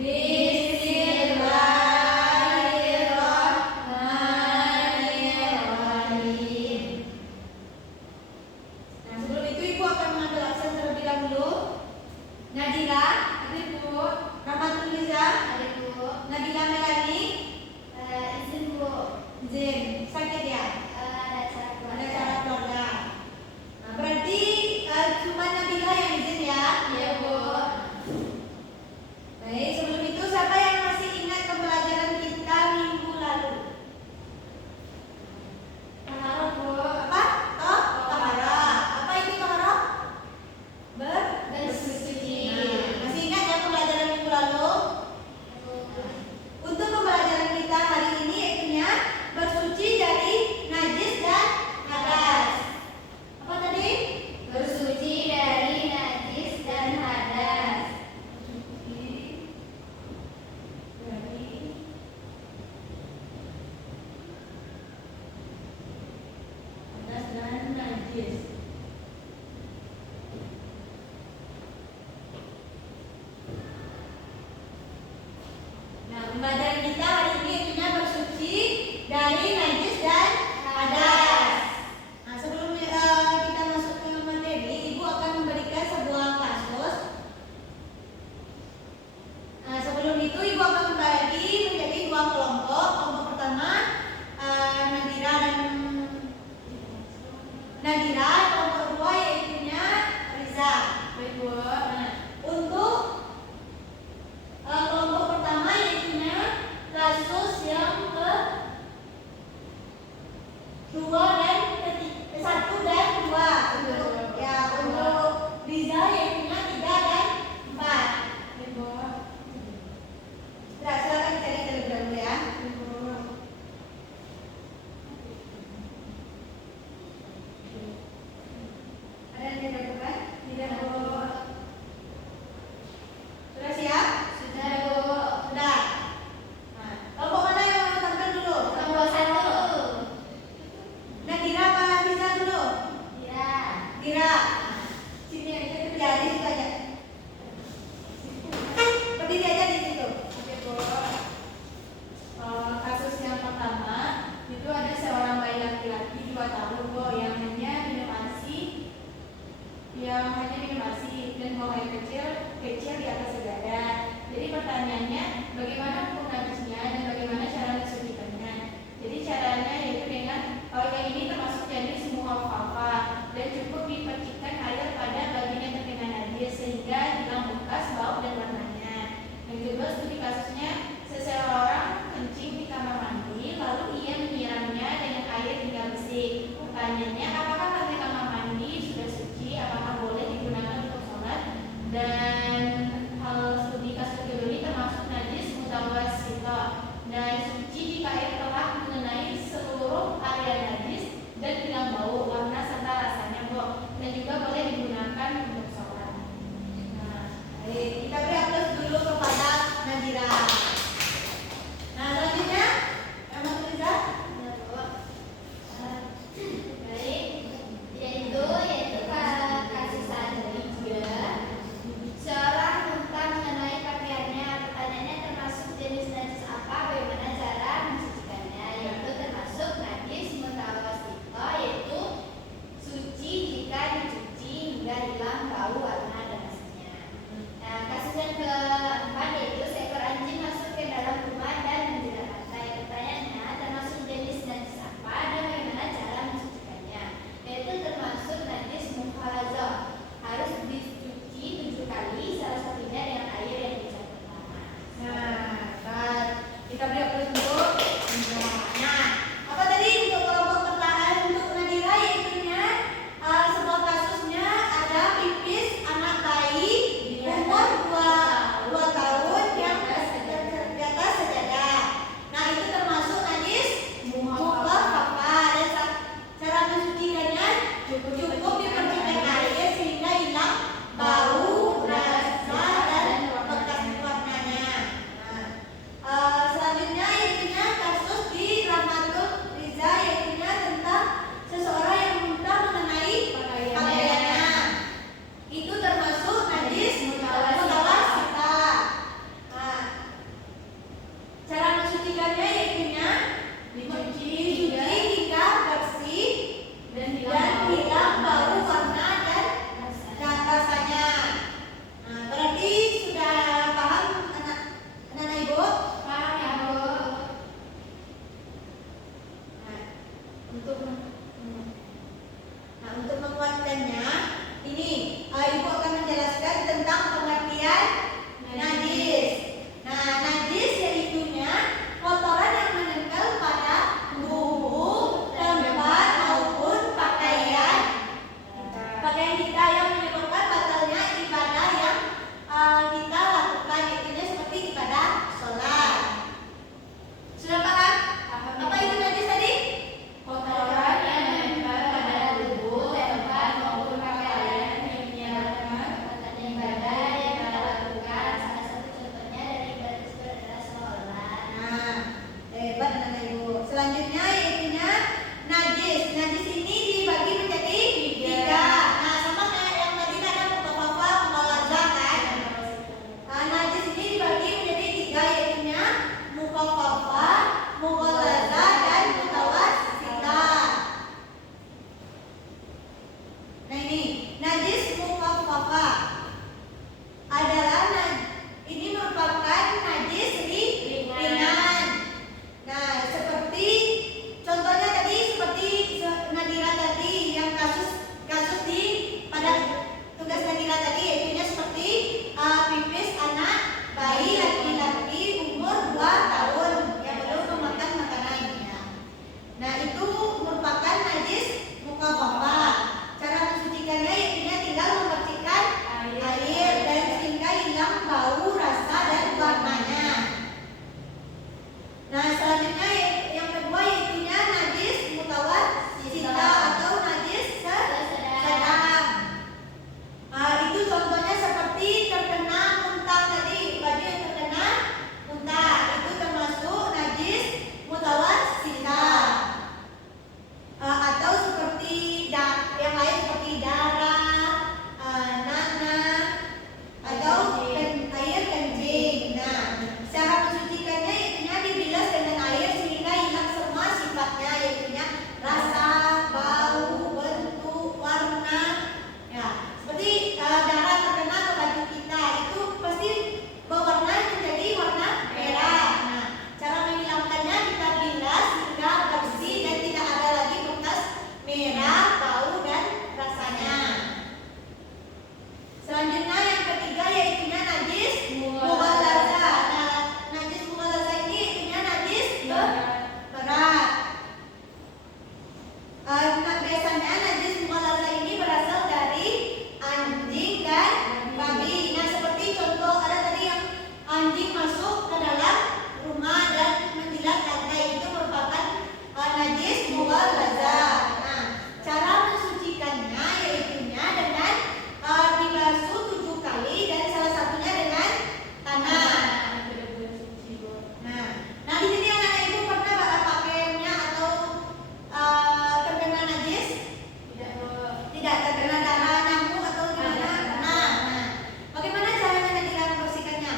Bismillahirrahmanirrahim. Nah, sebelum itu Ibu akan mengambil absen terlebih dahulu. Nadira, ada Ibu. Rahmatuliza, ada Ibu. Nabila Melani, izin Bu. Izin. Sakit ya? Ada cara keluarga. Nah, berarti cuma Nabila yang izin ya? Iya Bu. Baik, sebelum itu siapa yang masih ingat pembelajaran kita minggu lalu? Taharah Bu. Apa? Taharah. Apa itu taharah? Bersuci. Nah, masih ingat ya pembelajaran minggu lalu? Untuk pembelajaran kita hari ini yaitunya bersuci dari najis dan hadas. Apa tadi? Bersuci dari najis dan hadas. Hadas dan najis. Nah, pembelajaran kita hari ini itunya bersuci dari najis dan hadas. Nah, sebelum kita masuk ke materi, Ibu akan memberikan sebuah kasus. Nah, sebelum itu Ibu akan membagi menjadi dua kelompok. Kelompok pertama Nadira, kelompok kedua yaitunya Riza. Ibu. Nah, untuk kelompok pertama yaitunya kasus yang kedua dan satu dan dua. Ya, untuk Riza yaitunya 3 dan 4. Ibu. Nah, silakan cari terlebih dahulu ya. Ada yang tidak bukan? Tidak Bu. Sudah siap? Sudah Bu. Sudah. Nah, kelompok mana yang mau tampil dulu? Kelompok 1. Nadira apa Riza dulu? Dira. Sini aja berdiri di situ aja. Berdiri aja di situ. Oke Bu. Kasus yang pertama itu ada seorang bayi laki-laki 2 tahun Bu yang hanya minum ASI dan buang air kecil di atas sejadah. Jadi pertanyaannya bagaimana hukum najisnya dan bagaimana cara mensucikannya. Jadi caranya yaitu dengan yang ini termasuk jenis mukhafafah dan cukup dipercikkan air pada bagian yang terkena najis sehingga hilang bekas, bau dan warnanya. Yang kedua studi kasusnya seseorang kencing di kamar mandi lalu ia menyiramnya dengan air hingga bersih. Pertanyaannya apakah lantai kamar mandi sudah suci, apakah boleh digunakan untuk sholat? Dan studi kasus kedua ini termasuk najis mutawasito dan suci jika air telah mengenai seluruh area najis dan hilang bau, warna serta rasanya Bu, dan juga boleh digunakan untuk sholat. Nah, baik, kita beri aplaus dulu kepada Nadira. Nah, selanjutnya Rahmatuliza. Baik, yaitu kasus tadi juga anjing masuk ke dalam rumah dan menjilat lantai, itu merupakan najis mughalazah. Nah, cara mensucikannya yaitunya dengan dibasuh 7 kali dan salah satunya dengan tanah. Nah di sini anak-anak ibu pernah pakaiannya atau terkena najis? Tidak terkena darah, nyamuk atau gimana? Nah, bagaimana caranya Nadila membersihkannya?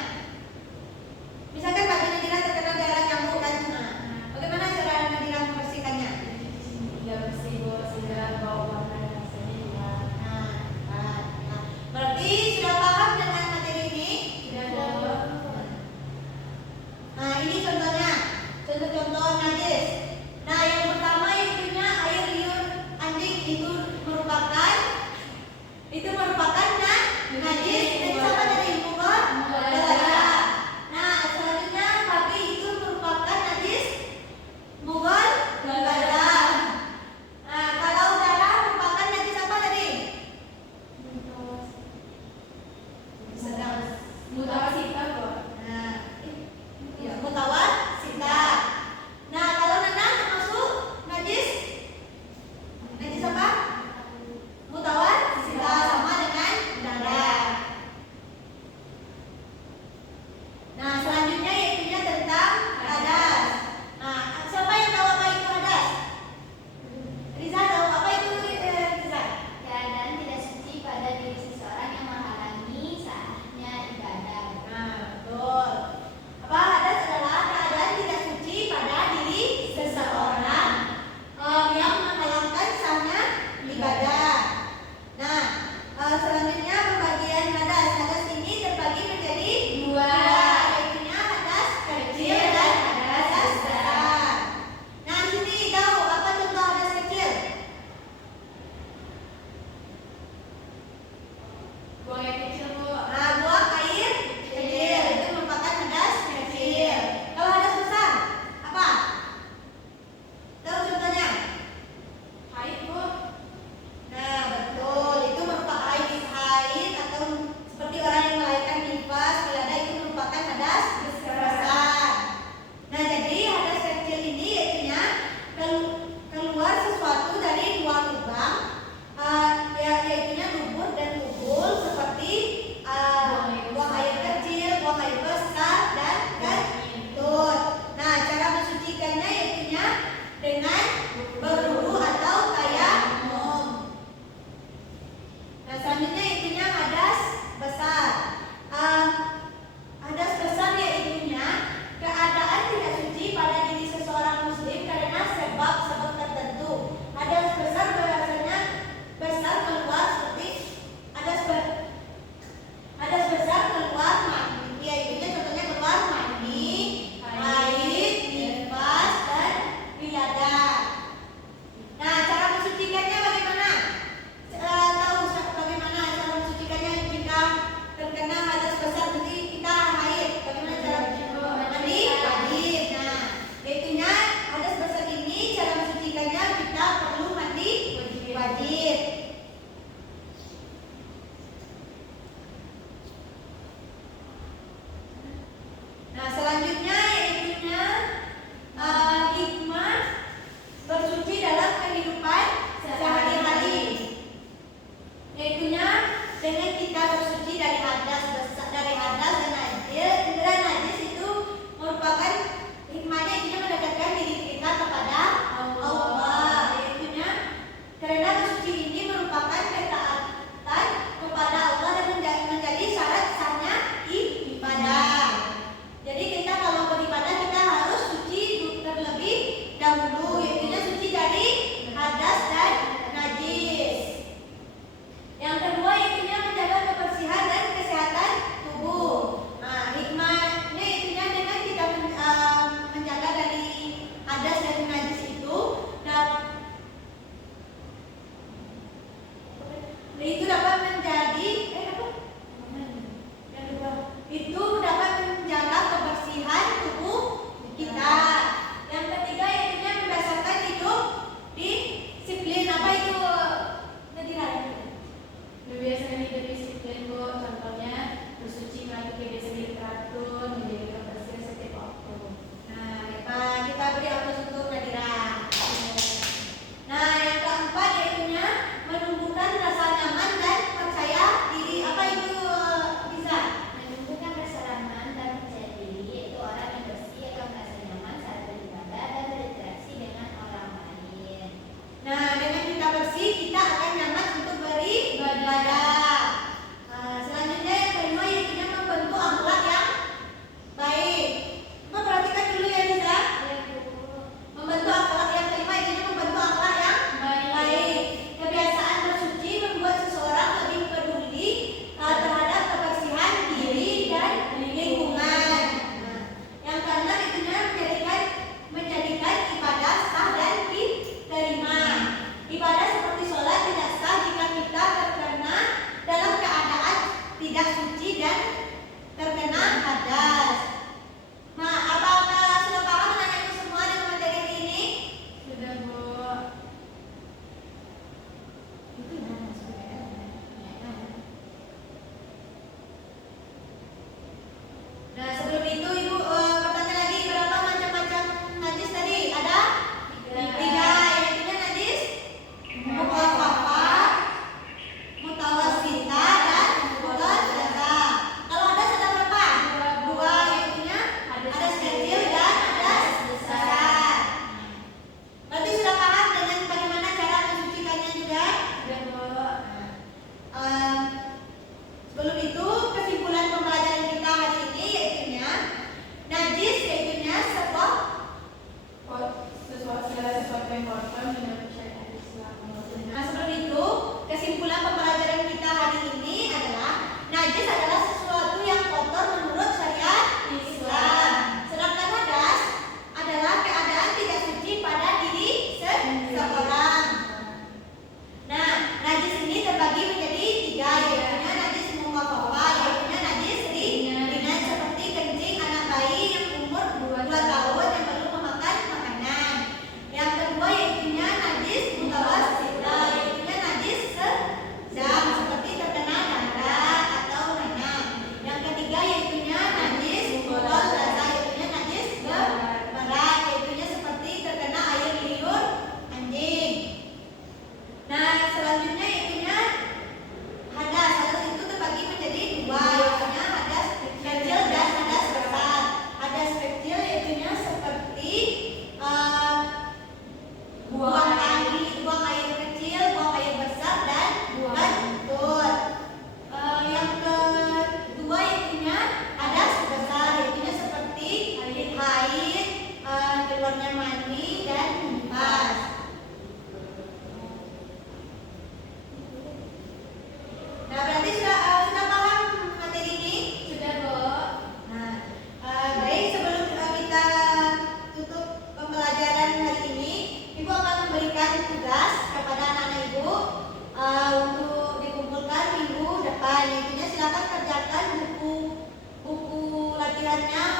menjilatnya